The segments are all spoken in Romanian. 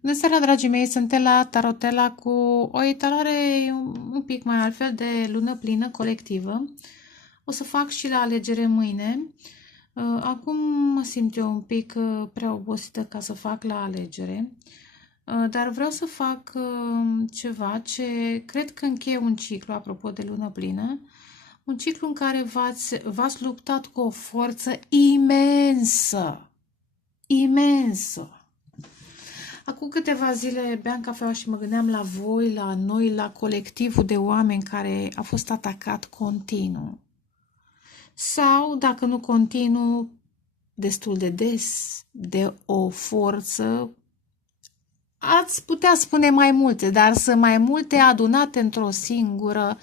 Bună seara, dragii mei! Sunt Ela Tarotela cu o etalare un pic mai altfel de lună plină colectivă. O să fac și la alegere mâine. Acum mă simt eu un pic prea obosită ca să fac la alegere, dar vreau să fac ceva ce cred că încheie un ciclu, apropo de lună plină, un ciclu în care v-ați luptat cu o forță imensă, imensă. Acum câteva zile beam cafea și mă gândeam la voi, la noi, la colectivul de oameni care a fost atacat continuu. Sau, dacă nu continuu, destul de des, de o forță, ați putea spune mai multe, dar sunt mai multe adunate într-o singură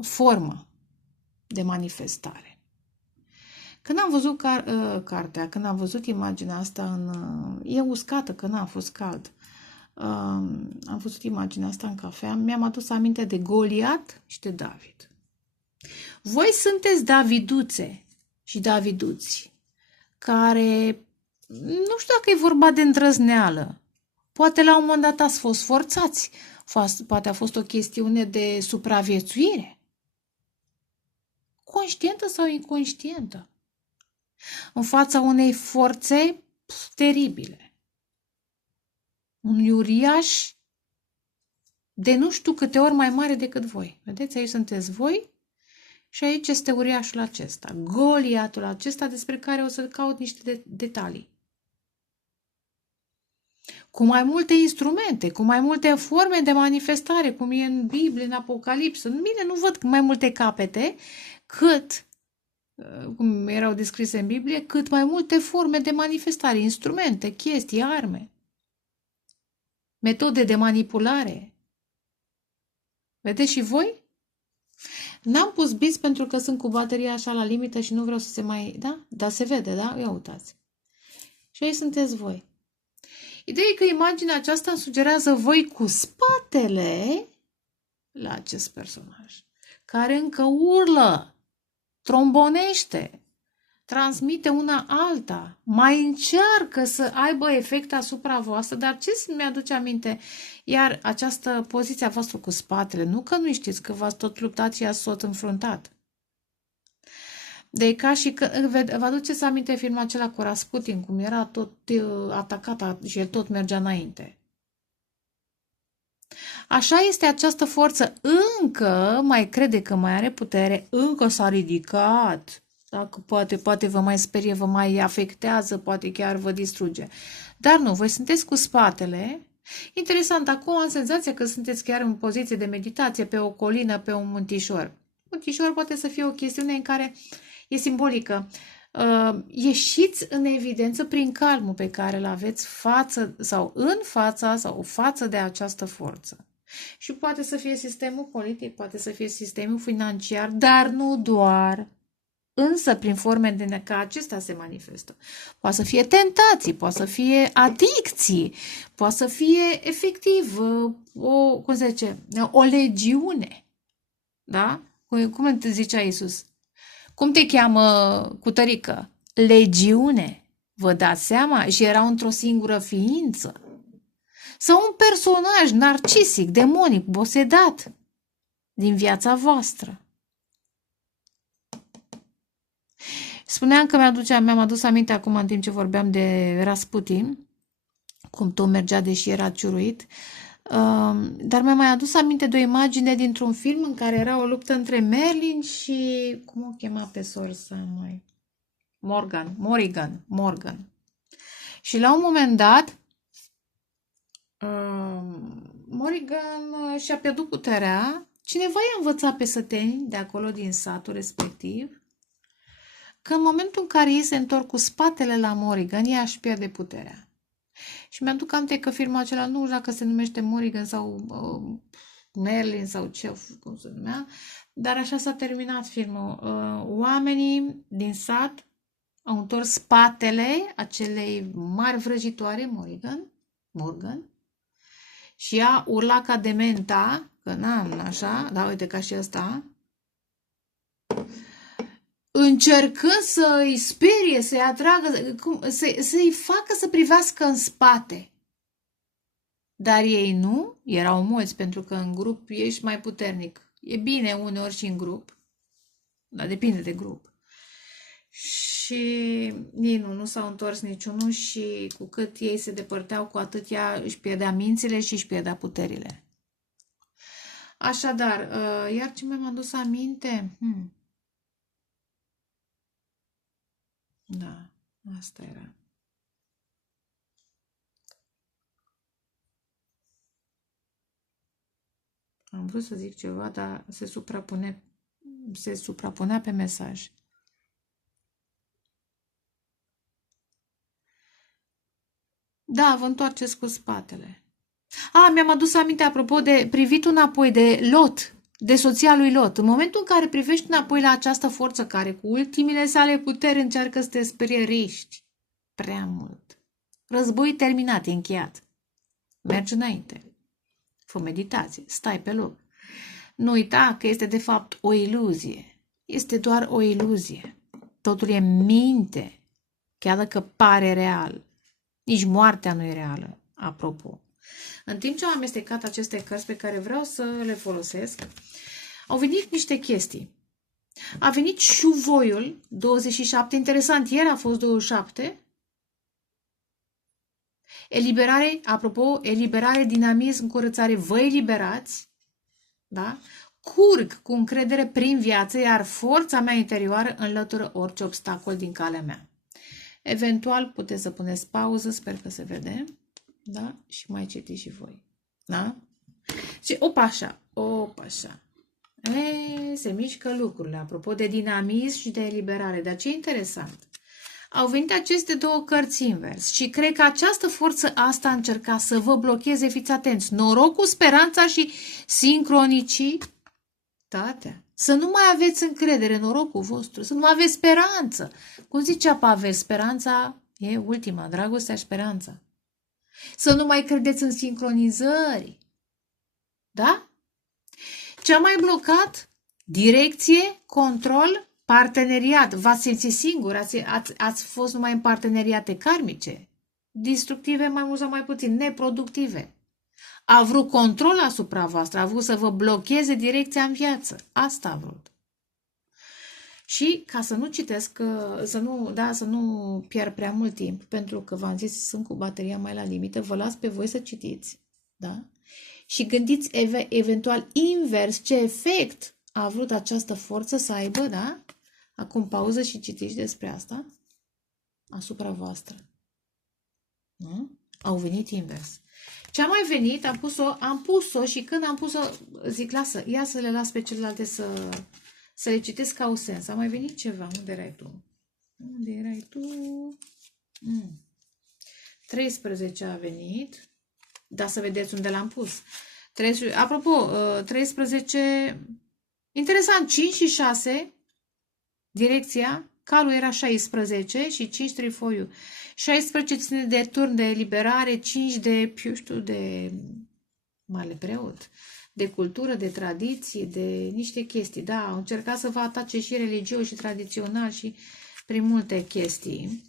formă de manifestare. Când am văzut cartea, când am văzut imaginea asta e uscată, că n-a fost cald. Am văzut imaginea asta în cafea, mi-am adus aminte de Goliat și de David. Voi sunteți Daviduțe și Daviduți, care nu știu dacă e vorba de îndrăzneală. Poate la un moment dat ați fost forțați, poate a fost o chestiune de supraviețuire, conștientă sau inconștientă, în fața unei forțe teribile. Un uriaș de nu știu câte ori mai mare decât voi. Vedeți, aici sunteți voi și aici este uriașul acesta, Goliatul acesta, despre care o să caut niște detalii. Cu mai multe instrumente, cu mai multe forme de manifestare, cum e în Biblie, în Apocalipsă. În mine nu văd mai multe capete, cât, cum erau descrise în Biblie, cât mai multe forme de manifestare, instrumente, chestii, arme, metode de manipulare. Vedeți și voi? N-am pus bis pentru că sunt cu bateria așa la limită și nu vreau să se mai... Da? Dar se vede, da? Ia uitați. Și aici sunteți voi. Ideea e că imaginea aceasta îmi sugerează voi cu spatele la acest personaj, care încă urlă, trombonește, transmite una alta, mai încearcă să aibă efect asupra voastră, dar ce mi-aduce aminte? Iar această poziție a voastră cu spatele, nu că nu știți că v-ați tot luptat și ați tot înfruntat. De ca și că vă aduceți aminte filmul acela cu Rasputin, cum era tot atacat și el tot mergea înainte. Așa este această forță, încă mai crede că mai are putere, încă s-a ridicat. Dacă poate vă mai sperie, vă mai afectează, poate chiar vă distruge. Dar nu, voi sunteți cu spatele. Interesant, acum am senzația că sunteți chiar în poziție de meditație pe o colină, pe un muntișor. Muntișor poate să fie o chestiune în care e simbolică. Ieșiți în evidență prin calmul pe care îl aveți față sau în fața sau față de această forță. Și poate să fie sistemul politic, poate să fie sistemul financiar, dar nu doar. Însă, prin forme de ca acestea se manifestă. Poate să fie tentații, poate să fie adicții, poate să fie efectiv cum se zice, o legiune. Da? Cum îți zicea Iisus? Cum te cheamă cu tărică? Legiune. Vă dați seama? Și erau într-o singură ființă. Sau un personaj narcisic, demonic, posedat din viața voastră. Spuneam că mi-am adus aminte acum în timp ce vorbeam de Rasputin, cum tot mergea deși era ciuruit, dar mi-am mai adus aminte de o imagine dintr-un film în care era o luptă între Merlin și, cum o chema pe sorsa mai? Morgan. Și la un moment dat, Morrigan și-a pierdut puterea. Cineva i-a învățat pe săteni de acolo din satul respectiv că în momentul în care ei se întorc cu spatele la Morrigan, ea își pierde puterea. Și mi-aduc aminte că filmul acela, nu știu dacă se numește Morrigan sau Merlin sau ce, cum se numea, dar așa s-a terminat filmul. Oamenii din sat au întors spatele acelei mari vrăjitoare, Morgan, și ea urla ca dementa, că n-am așa, da, uite ca și ăsta, încercând să îi sperie, să-i atragă, să-i facă să privească în spate. Dar ei nu, erau mulți, pentru că în grup ești mai puternic. E bine uneori și în grup, dar depinde de grup. Și ei nu s-au întors niciunul și cu cât ei se depărteau, cu atât ea își pierdea mințile și își pierdea puterile. Așadar, iar ce mi-am adus aminte? Da, asta era. Am vrut să zic ceva, dar se suprapunea pe mesaj. Da, vă întoarceți cu spatele. Mi-am adus aminte apropo de privit înapoi de Lot, de soția lui Lot. În momentul în care privești înapoi la această forță care cu ultimile sale puteri încearcă să te sperie, riști prea mult. Război terminat, e încheiat. Mergi înainte. Fă meditație, stai pe loc. Nu uita că este de fapt o iluzie. Este doar o iluzie. Totul e minte, chiar dacă pare real. Nici moartea nu e reală, apropo. În timp ce am amestecat aceste cărți pe care vreau să le folosesc, au venit niște chestii. A venit șuvoiul 27, interesant, ieri a fost 27. Eliberare, apropo, eliberare, dinamism, curățare, vă eliberați, da? Curg cu încredere prin viață, iar forța mea interioară înlătură orice obstacol din calea mea. Eventual puteți să puneți pauză, sper că se vede, da? Și mai citiți și voi, da? Și opa așa. Se mișcă lucrurile, apropo de dinamism și de eliberare, dar ce interesant. Au venit aceste două cărți invers și cred că această forță asta încerca să vă blocheze, fiți atenți, norocul, speranța și sincronicitatea. Să nu mai aveți încredere în norocul vostru, să nu mai aveți speranță. Cum zicea Pavel, speranța e ultima, dragostea și speranța. Să nu mai credeți în sincronizări. Da? Ce a mai blocat? Direcție, control, parteneriat. V-ați simțit singur? Ați fost numai în parteneriate karmice? Destructive, mai mult sau mai puțin, neproductive. A vrut control asupra voastră, a vrut să vă blocheze direcția în viață. Asta a vrut. Și ca să nu citesc, să nu pierd prea mult timp, pentru că v-am zis, sunt cu bateria mai la limită, vă las pe voi să citiți, da? Și gândiți eventual invers ce efect a vrut această forță să aibă, da? Acum pauză și citiți despre asta asupra voastră. Nu? Au venit invers. Ce a mai venit, am pus-o și când am pus-o, zic, lasă, ia să le las pe celelalte să le citesc ca au sens. A mai venit ceva. Unde erai tu? Unde erai tu? 13 a venit. Da, să vedeți unde l-am pus. 13, apropo, 13, interesant, 5 și 6, direcția, calul era 16 și 5 trifoiul. 16 ține de turn de eliberare, 5 de, de mare preot, de cultură, de tradiție, de niște chestii. Da, au încercat să vă atace și religios și tradițional și prin multe chestii.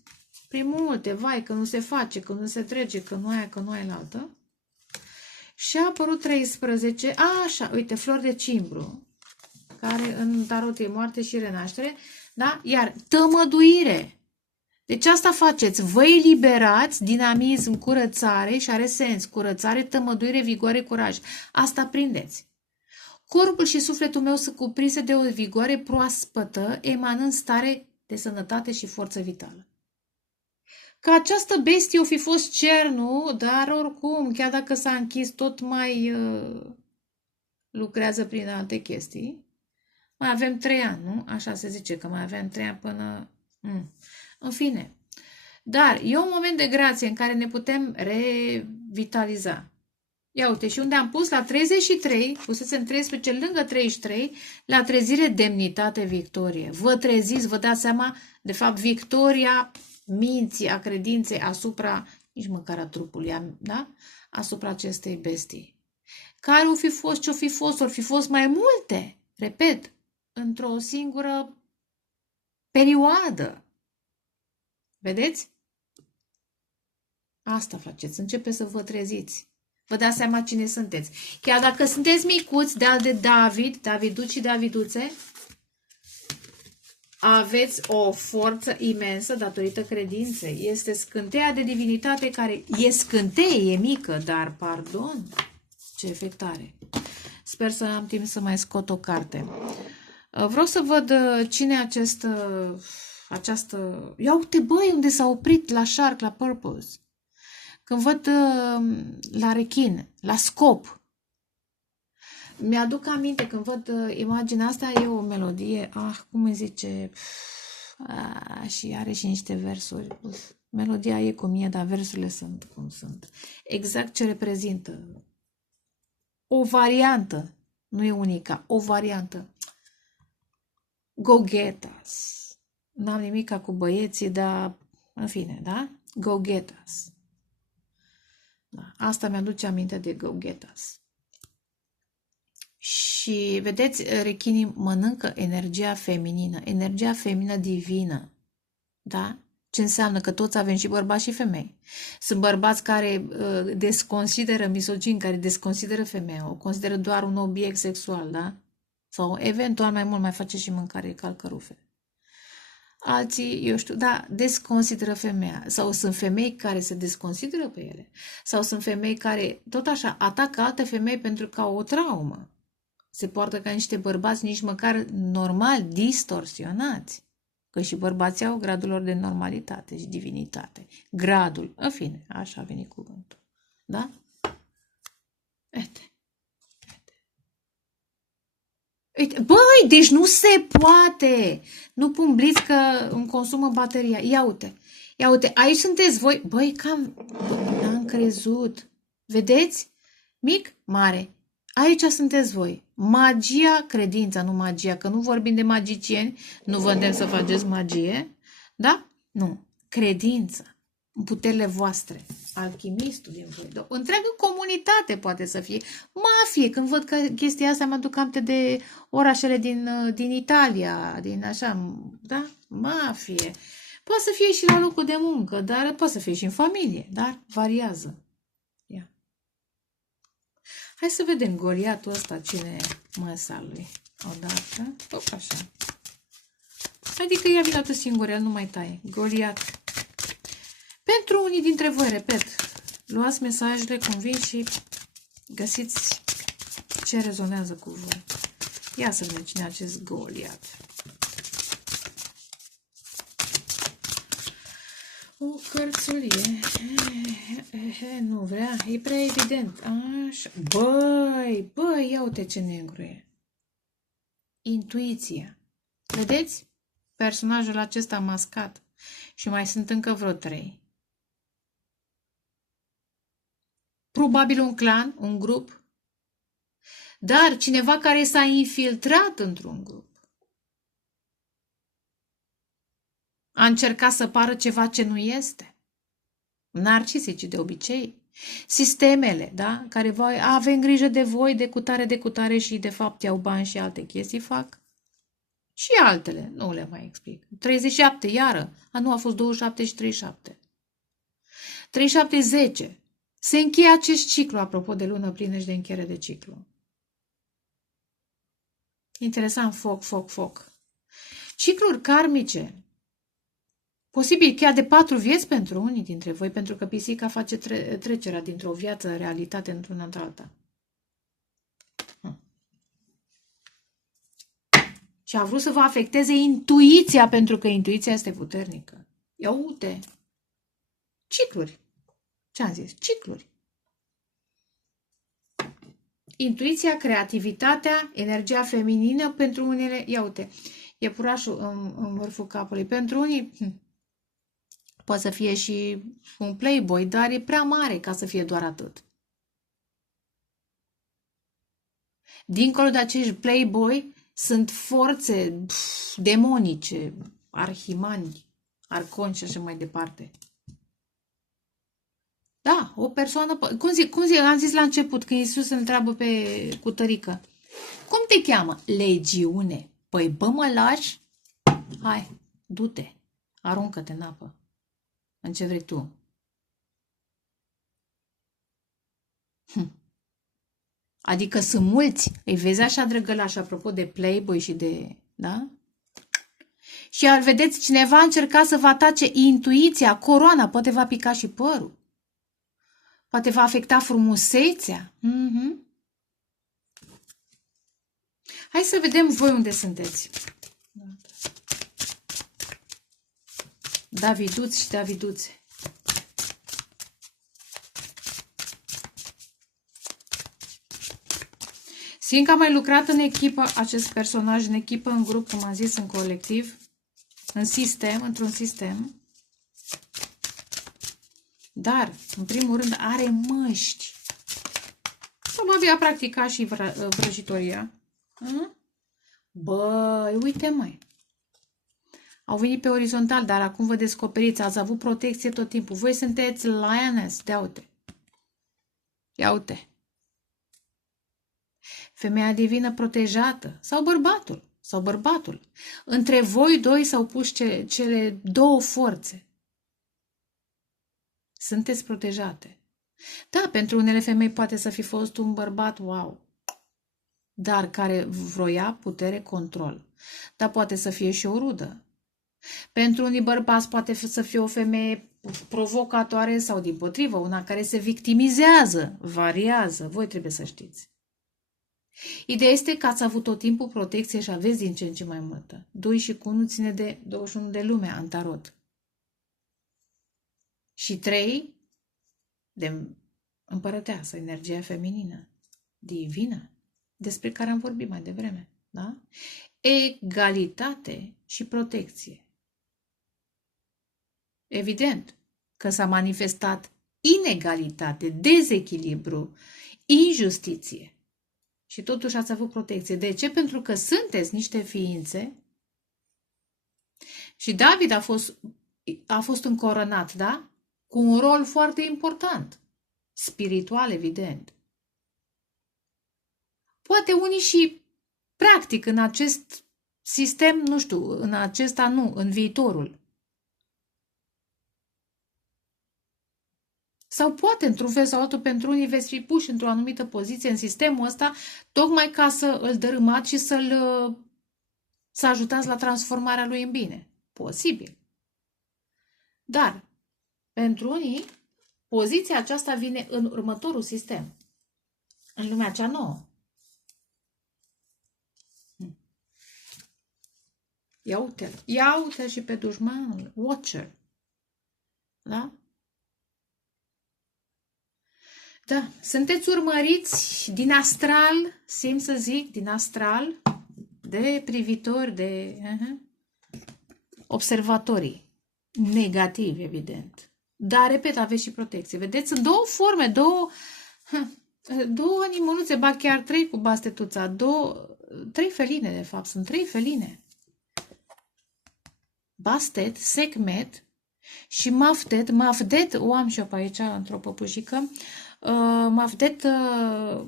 Prin multe, vai, că nu se face, că nu se trece, că nu aia, că nu aia la altă. Și a apărut 13, așa, uite, flori de cimbru, care în tarot e moarte și renaștere, da? Iar tămăduire. Deci asta faceți, vă eliberați, dinamism, curățare și are sens, curățare, tămăduire, vigoare, curaj. Asta prindeți. Corpul și sufletul meu sunt cuprinse de o vigoare proaspătă, emanând stare de sănătate și forță vitală. Că această bestie o fi fost cernul, dar oricum, chiar dacă s-a închis, tot mai lucrează prin alte chestii. Mai avem 3 ani, nu? Așa se zice, că mai avem 3 ani până... În fine. Dar e un moment de grație în care ne putem revitaliza. Ia uite, și unde am pus la 33, pusesem 13 lângă 33, la trezire, demnitate, victorie. Vă treziți, vă dați seama, de fapt, victoria minții, a credinței asupra, nici măcar a trupului, da? Asupra acestei bestii. Care o fi fost, ce-o fi fost, ori fi fost mai multe, repet, într-o singură perioadă. Vedeți? Asta faceți. Începeți să vă treziți. Vă dați seama cine sunteți. Chiar dacă sunteți micuți, de David, Daviduci și Daviduțe, aveți o forță imensă datorită credinței. Este scânteia de divinitate care e scânteie, e mică, dar, pardon, ce efect are. Sper să am timp să mai scot o carte. Vreau să văd cine această... Ia uite, băi, unde s-a oprit la Shark, la Purpose. Când văd la rechin, la scop. Mi-aduc aminte, când văd imaginea asta, e o melodie, cum îi zice, și are și niște versuri. Melodia e cum e, dar versurile sunt cum sunt. Exact ce reprezintă. O variantă, nu e unica, o variantă. Go get us. N-am nimica cu băieții, dar, în fine, da? Go get us. Da, asta mi-aduce aminte de Go Get Us. Și, vedeți, rechinii mănâncă energia feminină divină. Da? Ce înseamnă că toți avem și bărbați și femei. Sunt bărbați care desconsideră misogini, care desconsideră femeia, o consideră doar un obiect sexual, da? Sau eventual mai mult mai face și mâncare, calcă rufe. Alții, eu știu, da, desconsideră femeia. Sau sunt femei care se desconsideră pe ele. Sau sunt femei care, tot așa, atacă alte femei pentru că au o traumă. Se poartă ca niște bărbați nici măcar normal distorsionați. Că și bărbații au gradul lor de normalitate și divinitate. Gradul, în fine, așa a venit cuvântul. Da? Uite. Băi, deci nu se poate. Nu pun blitz că îmi consumă bateria. Ia uite, aici sunteți voi. Băi, n-am crezut. Vedeți? Mic, mare. Aici sunteți voi. Magia, credința, nu magia, că nu vorbim de magicieni, nu vă îndemn să faceți magie. Da? Nu. Credința în puterile voastre. Alchimistul din voi. O întreagă comunitate poate să fie. Mafie. Când văd că chestia asta mă duc aminte de orașele din Italia, din așa, da? Mafie. Poate să fie și la locul de muncă, dar poate să fie și în familie, dar variază. Ia. Hai să vedem Goliatul ăsta cine măsa lui. Odată. Așa. Adică ia vine atât singur, el nu mai taie. Goliat. Pentru unii dintre voi, repet, luați mesajele, convin și găsiți ce rezonează cu voi. Ia să vedem cine acest Goliat. O cărțulie. Nu vrea, e prea evident. Așa. Băi, ia uite ce negru e. Intuiția. Vedeți? Personajul acesta mascat. Și mai sunt încă vreo 3. Probabil un clan, un grup, dar cineva care s-a infiltrat într-un grup. A încercat să pară ceva ce nu este. Narcisici de obicei. Sistemele, da? Care voi avem grijă de voi, de cutare și de fapt iau bani și alte chestii fac. Și altele, nu le mai explic. 37, iară. Nu, a fost 27 și 37. 37, 10. Se încheie acest ciclu, apropo de lună plină și de încheiere de ciclu. Interesant, foc. Cicluri karmice. Posibil chiar de 4 vieți pentru unii dintre voi, pentru că pisica face trecerea dintr-o viață, realitate, într-una într-alta. Și a vrut să vă afecteze intuiția, pentru că intuiția este puternică. Ia uite! Cicluri. Ce am zis? Cicluri. Intuiția, creativitatea, energia feminină pentru unele. Ia uite, iepurașul în vârful capului. Pentru unii poate să fie și un playboy, dar e prea mare ca să fie doar atât. Dincolo de acești playboy sunt forțe demonice, arhimani, arconi și așa mai departe. Da, o persoană... Cum zic, am zis la început, când Iisus îl întreabă pe Cutărică. Cum te cheamă? Legiune. Păi bă, mă lași? Hai, Du-te, aruncă-te în apă, în ce vrei tu. Adică sunt mulți, îi vezi așa drăgălași, apropo de Playboy și de, da? Și vedeți, cineva a încercat să vă atace intuiția, coroana, poate va pica și părul. Poate va afecta frumusețea. Hai să vedem voi unde sunteți. Daviduți și Daviduțe. Simt că a mai lucrat în echipă, acest personaj, în echipă, în grup, cum am zis, în colectiv, în sistem, într-un sistem. Dar, în primul rând, are măști. Probabil a practicat și vrăjitoria. Băi, uite măi. Au venit pe orizontal, dar acum vă descoperiți, ați avut protecție tot timpul. Voi sunteți lioness, ia uite. Ia uite. Femeia divină protejată sau bărbatul. Între voi doi s-au pus cele două forțe. Sunteți protejate. Da, pentru unele femei poate să fi fost un bărbat, wow, dar care vroia putere, control. Dar poate să fie și o rudă. Pentru unii bărbați poate să fie o femeie provocatoare sau dimpotrivă, una care se victimizează, variază. Voi trebuie să știți. Ideea este că ați avut tot timpul protecție și aveți din ce în ce mai multă. 2 și cu 1 ține de 21 de lumea în tarot. Și 3 de împărăteasă, energia feminină, divină, despre care am vorbit mai devreme. Da? Egalitate și protecție. Evident că s-a manifestat inegalitate, dezechilibru, injustiție. Și totuși ați avut protecție. De ce? Pentru că sunteți niște ființe și David a fost încoronat, da? Cu un rol foarte important. Spiritual, evident. Poate unii și practic în acest sistem, nu știu, în acesta nu, în viitorul. Sau poate, într-un fel sau altul, pentru unii veți fi puși într-o anumită poziție în sistemul ăsta, tocmai ca să îl dărâmați și să ajutați la transformarea lui în bine. Posibil. Dar, pentru unii, poziția aceasta vine în următorul sistem. În lumea cea nouă. Ia uite și pe dușmanul. Watcher. Da? Da, sunteți urmăriți din astral, simt să zic, din astral, de privitori, de observatorii negativi, evident. Dar, repet, aveți și protecție. Vedeți, sunt două forme, două animăluțe, ba chiar 3 cu bastetuța, 3 feline, de fapt, sunt 3 feline. Bastet, Sekhmet și Mafdet. Mafdet, o am și eu pe aici, într-o păpușică. Mafdet,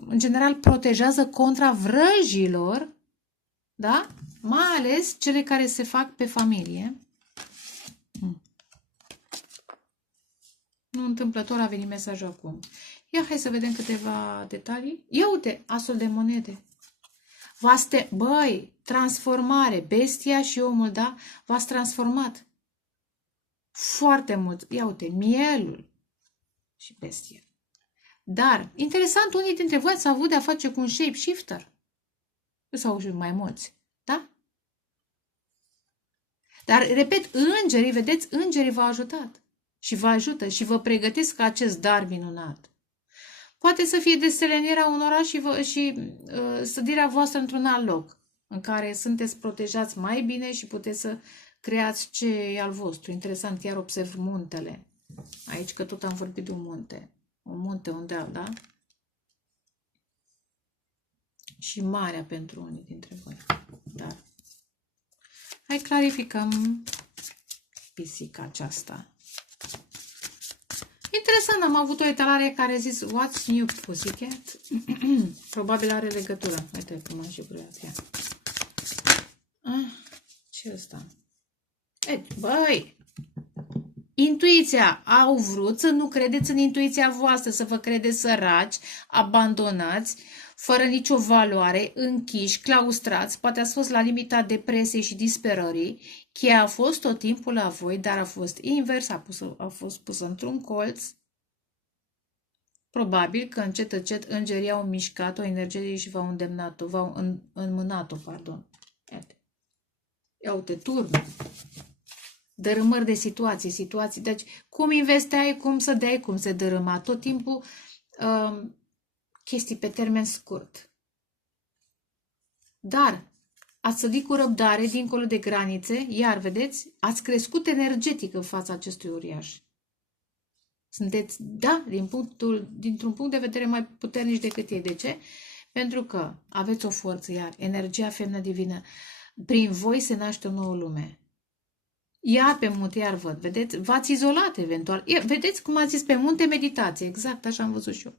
în general, protejează contra vrăjilor, da? Mai ales cele care se fac pe familie. Nu întâmplător a venit mesajul acum. Ia, hai să vedem câteva detalii. Ia uite, asul de monede. Băi, transformare. Bestia și omul, da? V-ați transformat. Foarte mult. Ia uite, mielul și bestia. Dar, interesant, unii dintre voi ați avut de-a face cu un shapeshifter. Sau mai mulți, da? Dar, repet, îngerii, vedeți, îngerii v-au ajutat. Și vă ajută și vă pregătesc acest dar minunat. Poate să fie deselenirea unora și sădirea voastră într-un alt loc, în care sunteți protejați mai bine și puteți să creați ce e al vostru. Interesant, chiar observ muntele. Aici, că tot am vorbit de un munte. Un munte, un deal, da? Și marea pentru unii dintre voi. Dar hai clarificăm pisica aceasta. Interesant, am avut o etalare care a zis What's new, pussycat? Probabil are legătură. Uite cum am și vreau. Ce ăsta? Băi, intuiția, au vrut să nu credeți în intuiția voastră, să vă credeți săraci, abandonați, fără nicio valoare, închiși, claustrați, poate ați fost la limita depresiei și disperării, cheia a fost tot timpul la voi, dar a fost invers, a fost pusă într-un colț. Probabil că încet, încet îngerii au mișcat-o energie și v-au îndemnat-o, v-au înmânat-o, pardon. Iată. Ia uite, turme. Dărâmări de situații. Deci, cum investeai, cum să dai, cum se dărâma. Tot timpul chestii pe termen scurt. Dar ați sădit cu răbdare dincolo de granițe, iar, vedeți, ați crescut energetic în fața acestui uriaș. Sunteți, da, dintr-un punct de vedere mai puternici decât ei. De ce? Pentru că aveți o forță, iar energia feminină divină. Prin voi se naște o nouă lume. Ia pe munte, iar văd, vedeți? V-ați izolat eventual. Vedeți cum ați zis, pe munte meditație, exact așa am văzut și eu.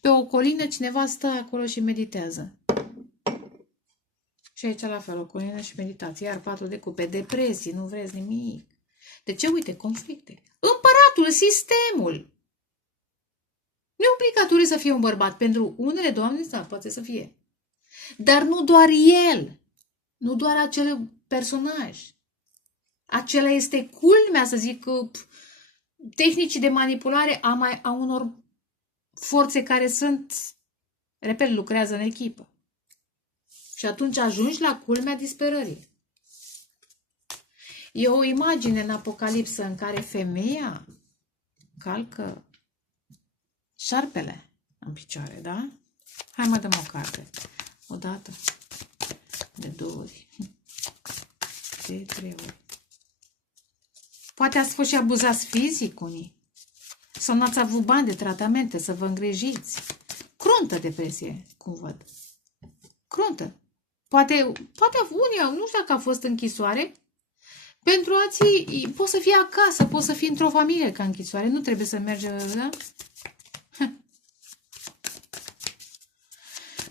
Pe o colină cineva stă acolo și meditează. Și aici la fel, o colină și meditație. Iar 4 de cupe, depresii, nu vreți nimic. De ce? Uite, conflicte. Împăratul, sistemul. Nu e obligatoriu să fie un bărbat. Pentru unele doamne, da, poate să fie. Dar nu doar el. Nu doar acel personaj. Acela este culmea, să zic, tehnicii de manipulare a unor forțe care sunt, repet, lucrează în echipă. Și atunci ajungi la culmea disperării. E o imagine în Apocalipsă în care femeia calcă șarpele în picioare, da? Hai mă dăm o carte. O dată, de 2 ori, de 3 ori. Poate ați fost și abuzați fizic unii. Sau n-ați avut bani de tratamente să vă îngrijiți. Cruntă depresie, cum văd. Cruntă. Poate unii, nu știu dacă a fost închisoare. Pentru alții, poți să fii acasă, poți să fii într-o familie ca închisoare. Nu trebuie să mergi, da?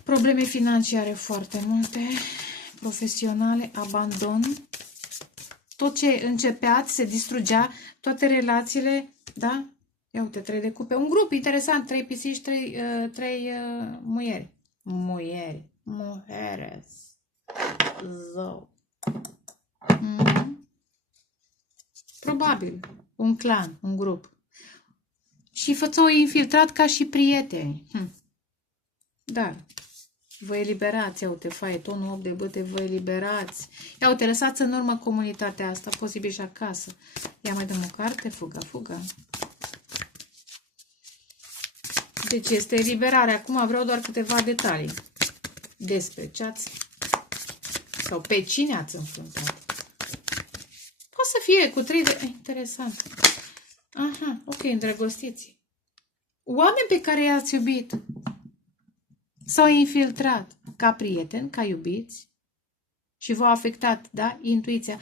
Probleme financiare foarte multe. Profesionale, abandon. Tot ce începeați se distrugea, toate relațiile, da? Ia uite, 3 de cupe. Un grup interesant, 3 pisici, 3 muieri. Mujeres. Zău. Probabil. Un clan, un grup. Și v-au infiltrat ca și prieteni. Dar vă eliberați, ia uite, faetonul 8 de bâte, vă eliberați. Ia uite, lăsați în urmă comunitatea asta, posibil și acasă. Ia mai dăm o carte, fuga. Deci este eliberare. Acum vreau doar câteva detalii despre ce ați sau pe cine ați înfruntat. Poate să fie cu 3 de... Interesant. Aha, ok, îndrăgostiți. Oameni pe care i-ați iubit s-au infiltrat ca prieteni, ca iubiți și v-au afectat, da, intuiția.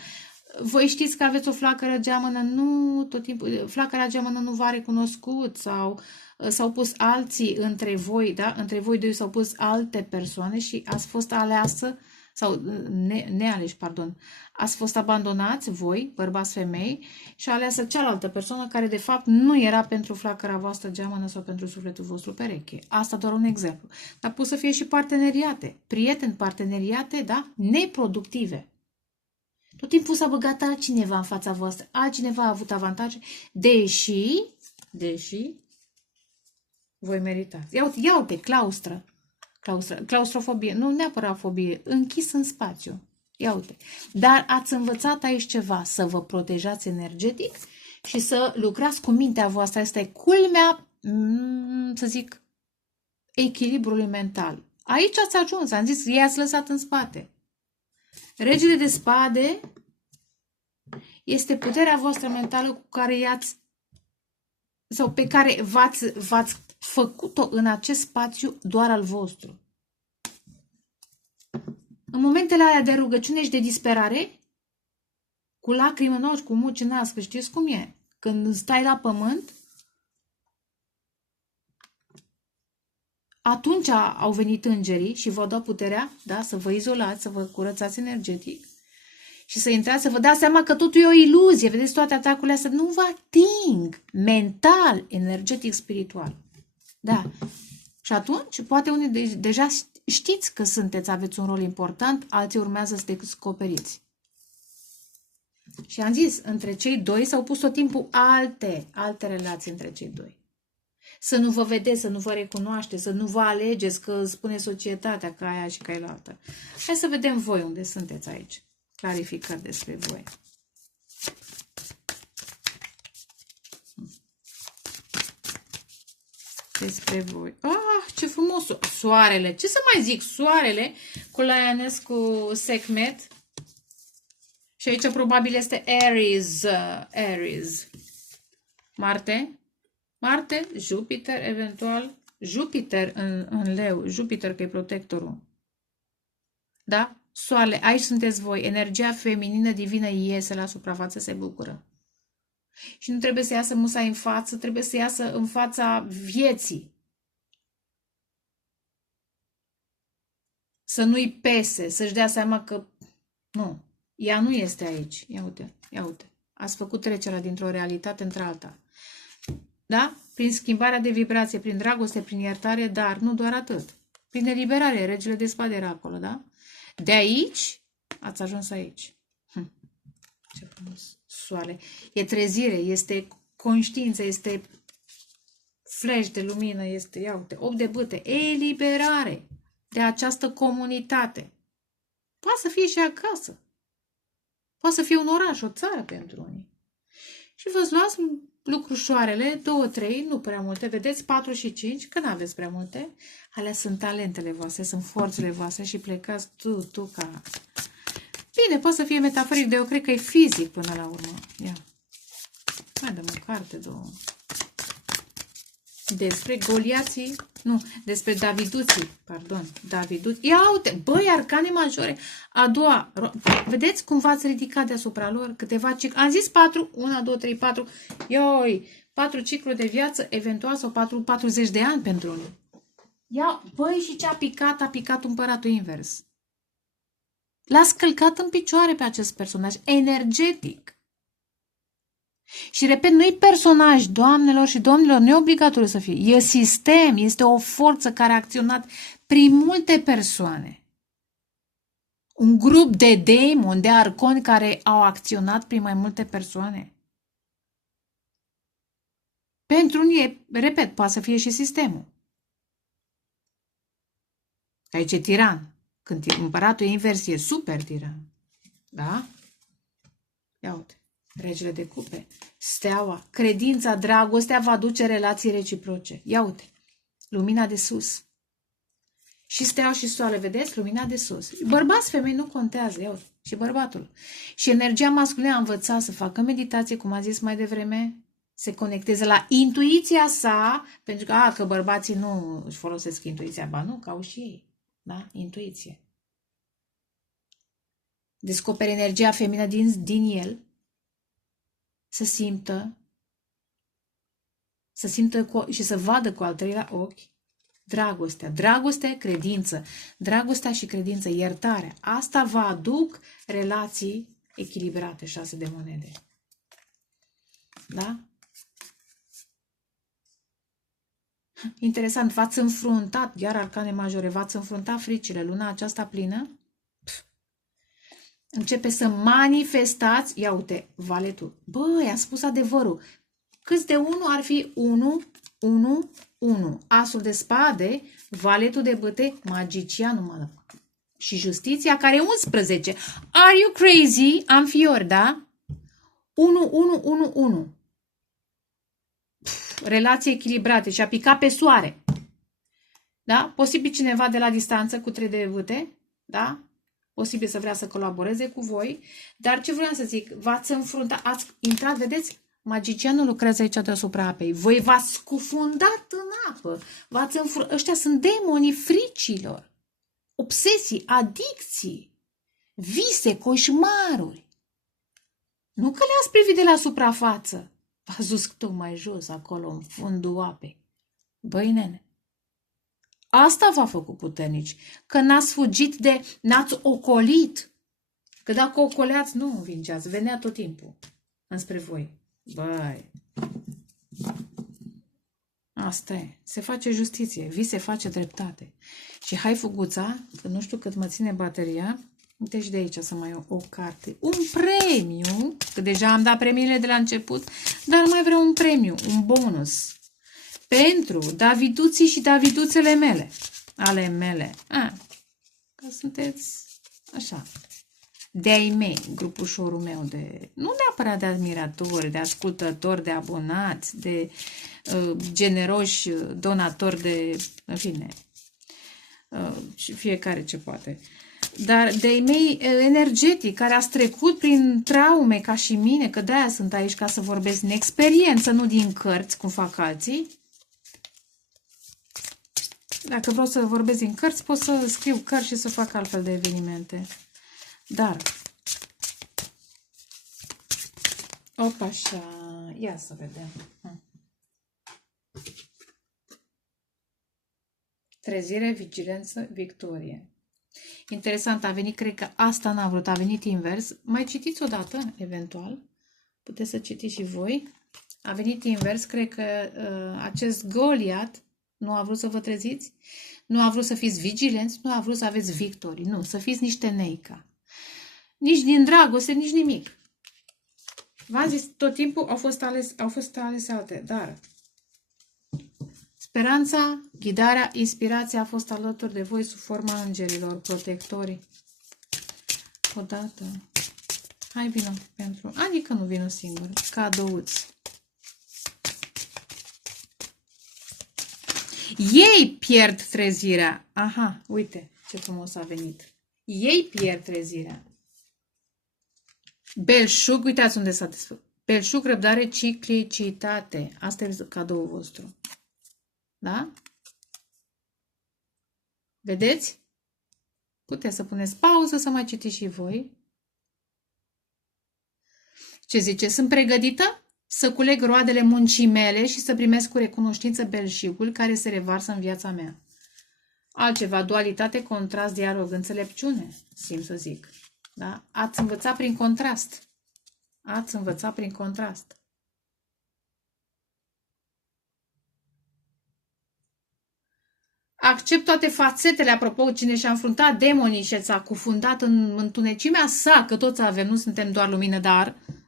Voi știți că aveți o flacără geamănă, nu tot timpul, flacăra geamănă nu v-a recunoscut sau s-au pus alții între voi, da, între voi doi s-au pus alte persoane și ați fost aleasă sau nealeși, pardon, ați fost abandonați voi, bărbați, femei, și aleasă cealaltă persoană care de fapt nu era pentru flacăra voastră geamănă sau pentru sufletul vostru pereche. Asta doar un exemplu. Dar pot să fie și parteneriate, prieteni, parteneriate, da, neproductive. Tot timpul s-a băgat altcineva în fața voastră, altcineva a avut avantaje, deși voi meritați. Ia uite, claustrofobie, nu neapărat fobie, închis în spațiu. Ia uite. Dar ați învățat aici ceva, să vă protejați energetic și să lucrați cu mintea voastră. Asta e culmea, să zic, echilibrului mental. Aici ați ajuns, am zis, i-ați lăsat în spate. Regele de spade este puterea voastră mentală cu care i-ați sau pe care v-ați făcut-o în acest spațiu doar al vostru. În momentele alea de rugăciune și de disperare, cu lacrimi în ochi, cu muci în nas, că știți cum e? Când stai la pământ, atunci au venit îngerii și v-au dat puterea, da, să vă izolați, să vă curățați energetic Și să intrați să vă dați seama că totul e o iluzie. Vedeți, toate atacurile astea nu vă ating mental, energetic, spiritual. Da. Și atunci, poate unii deja știți că aveți un rol important, alții urmează să descoperiți. Și am zis, între cei doi s-au pus tot timpul alte relații între cei doi. Să nu vă vedeți, să nu vă recunoaște, să nu vă alegeți, că spune societatea că aia și că e altă. Hai să vedem voi unde sunteți aici. Clarificări despre voi. Despre voi. Ah, ce frumos! Soarele! Ce să mai zic? Soarele cu Lioness, cu Sekhmet. Și aici probabil este Aries. Marte, Jupiter, eventual. Jupiter în leu. Jupiter că e protectorul. Da? Soarele. Aici sunteți voi. Energia feminină divină iese la suprafață, se bucură. Și nu trebuie să iasă musai în față, trebuie să iasă în fața vieții. Să nu-i pese, să-și dea seama că nu, ea nu este aici. Ia uite. Ați făcut trecerea dintr-o realitate într-alta. Da? Prin schimbarea de vibrație, prin dragoste, prin iertare, dar nu doar atât. Prin eliberare, regele de spade era acolo, da? De aici ați ajuns aici. Ce frumos. Soare. E trezire, este conștiință, este flash de lumină, este, ia uite, 8 de bâte, eliberare de această comunitate. Poate să fie și acasă. Poate să fie un oraș, o țară pentru unii. Și vă luați lucrușoarele, 2, 3, nu prea multe, vedeți, 4 și 5, că nu aveți prea multe. Alea sunt talentele voastre, sunt forțele voastre și plecați tu ca... Bine, poate să fie metaforic, dar eu cred că e fizic până la urmă. Ia. Mai dăm o carte, două. Despre goliații, nu, despre Daviduții, pardon, Daviduții. Ia uite, băi, arcane majore. A doua, vedeți cum v-ați ridicat deasupra lor? Câteva cicluri. Am zis 4, 1, 2, 3, 4. Ioi, 4 cicluri de viață, eventual, sau 40 de ani pentru unii. Ia, băi, și ce a picat? A picat împăratul invers. L-a scălcat în picioare pe acest personaj energetic. Și repet, nu e personaj, doamnelor și domnilor, nu e obligatoriu să fie. E sistem, este o forță care a acționat prin multe persoane. Un grup de demoni, de arconi care au acționat prin mai multe persoane. Pentru unii, repet, poate să fie și sistemul. Aici e tiran. Când împăratul e invers, e super tiran. Da? Ia uite. Regele de cupe. Steaua. Credința, dragostea va duce relații reciproce. Ia uite. Lumina de sus. Și steaua și soare, vedeți? Lumina de sus. Bărbați, femei, nu contează. Ia uite. Și bărbatul. Și energia masculină a învățat să facă meditație, cum am zis mai devreme, se conecteze la intuiția sa, pentru că bărbații nu își folosesc intuiția, ba nu, că au și ei. Da? Intuiție. Descoperi energia feminină din el, să simtă și să vadă cu al treilea ochi dragostea. Dragoste, credință. Dragostea și credință, iertarea. Asta vă aduc relații echilibrate, 6 de monede. Da? Interesant, v-ați înfruntat, iar arcane majore, v-ați înfruntat fricile. Luna aceasta plină începe să manifestați, ia uite, valetul. Băi, am spus adevărul. Câți de 1 ar fi 1, 1, 1. Asul de spade, valetul de bâte, magicianul și justiția care e 11. Are you crazy? Am fiori, da? 1, 1, 1, 1. Relații echilibrate și a picat pe soare. Da? Posibil cineva de la distanță cu 3 de bâte, da? Posibil să vrea să colaboreze cu voi, dar ce vreau să zic, v-ați înfruntat, ați intrat, vedeți, magicianul lucrează aici deasupra apei, voi v-ați scufundat în apă, v-ați înfruntat, ăștia sunt demonii fricilor, obsesii, adicții, vise, coșmaruri. Nu că le-ați privit de la suprafață, v-ați dus tot mai jos, acolo, în fundul apei. Băi, nene, asta v-a făcut puternici, că n-ați fugit n-ați ocolit Că dacă o coleați, nu învingeați. Venea tot timpul înspre voi. Băi. Asta e. Se face justiție. Vi se face dreptate. Și hai, Fuguța, că nu știu cât mă ține bateria. Deci de aici să mai iau o carte. Un premiu, că deja am dat premiile de la început, dar mai vreau un premiu, un bonus. Pentru Daviduții și Daviduțele mele. Ale mele. Că sunteți așa. De-ai mei, grupușorul meu de... Nu neapărat de admiratori, de ascultători, de abonați, de generoși donatori de... În fine. Fiecare ce poate. Dar de-ai mei energetic, care ați trecut prin traume ca și mine, că de-aia sunt aici ca să vorbesc din experiență, nu din cărți, cum fac alții. Dacă vreau să vorbesc din cărți, pot să scriu cărți și să fac altfel de evenimente. Dar, opa, așa, ia să vedem. Trezire, vigilență, victorie. Interesant, a venit, cred că asta n-a vrut, a venit invers. Mai citiți odată, eventual. Puteți să citiți și voi. A venit invers, cred că acest Goliat nu a vrut să vă treziți, nu a vrut să fiți vigilenți, nu a vrut să aveți victorii. Nu, să fiți niște neica. Nici din dragoste, nici nimic. V-am zis, tot timpul au fost alese alte, dar speranța, ghidarea, inspirația a fost alături de voi sub forma îngerilor, protectorii. Odată. Hai, vină pentru... Adică nu vină singur. Cadouți. Ei pierd trezirea. Aha, uite ce frumos a venit. Ei pierd trezirea. Belșug, uitați unde s-a desfăcut. Belșug, răbdare, ciclicitate. Asta e cadoul vostru. Da? Vedeți? Puteți să puneți pauză, să mai citiți și voi. Ce zice? Sunt pregătită să culeg roadele muncii mele și să primesc cu recunoștință belșugul care se revarsă în viața mea. Altceva, dualitate, contrast, dialog, înțelepciune, simt să zic. Da? Ați învățat prin contrast. Ați învățat prin contrast. Accept toate fațetele, apropo, cine și-a înfruntat demonii și s-a cufundat în întunecimea sa, că toți avem, nu suntem doar lumină,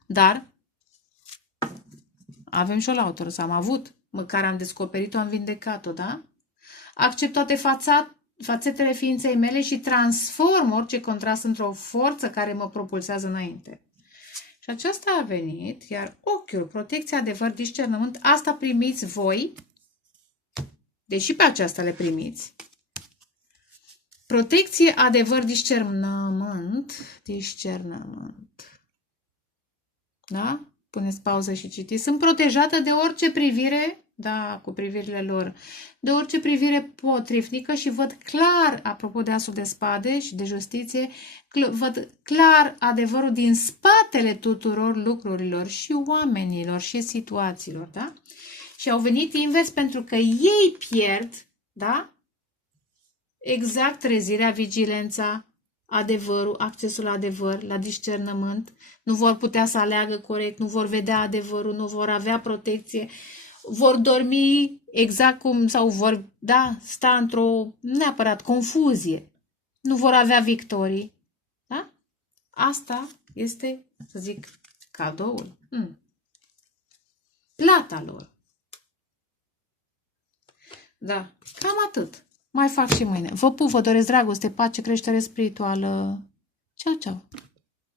dar avem și o lautoră, am avut, măcar am descoperit-o, am vindecat-o, da? Accept toate fațetele ființei mele și transform orice contrast într-o forță care mă propulsează înainte. Și aceasta a venit, iar ochiul, protecție, adevăr, discernământ, asta primiți voi, deși pe aceasta le primiți. Protecție, adevăr, discernământ. Da? Puneți pauză și citiți. Sunt protejată de orice privire, da, cu privirile lor, de orice privire potrivnică și văd clar, apropo de asul de spade și de justiție, văd clar adevărul din spatele tuturor lucrurilor și oamenilor și situațiilor, da? Și au venit invers pentru că ei pierd, da? Exact trezirea, vigilența, adevărul, accesul la adevăr, la discernământ. Nu vor putea să aleagă corect, nu vor vedea adevărul, nu vor avea protecție, vor dormi exact cum, sau vor, da, sta într-o neapărat confuzie. Nu vor avea victorii. Da? Asta este, să zic, cadoul. Plata lor. Da, cam atât. Mai fac și mâine. Vă pup, vă doresc dragoste, pace, creștere spirituală. Ceau, ceau!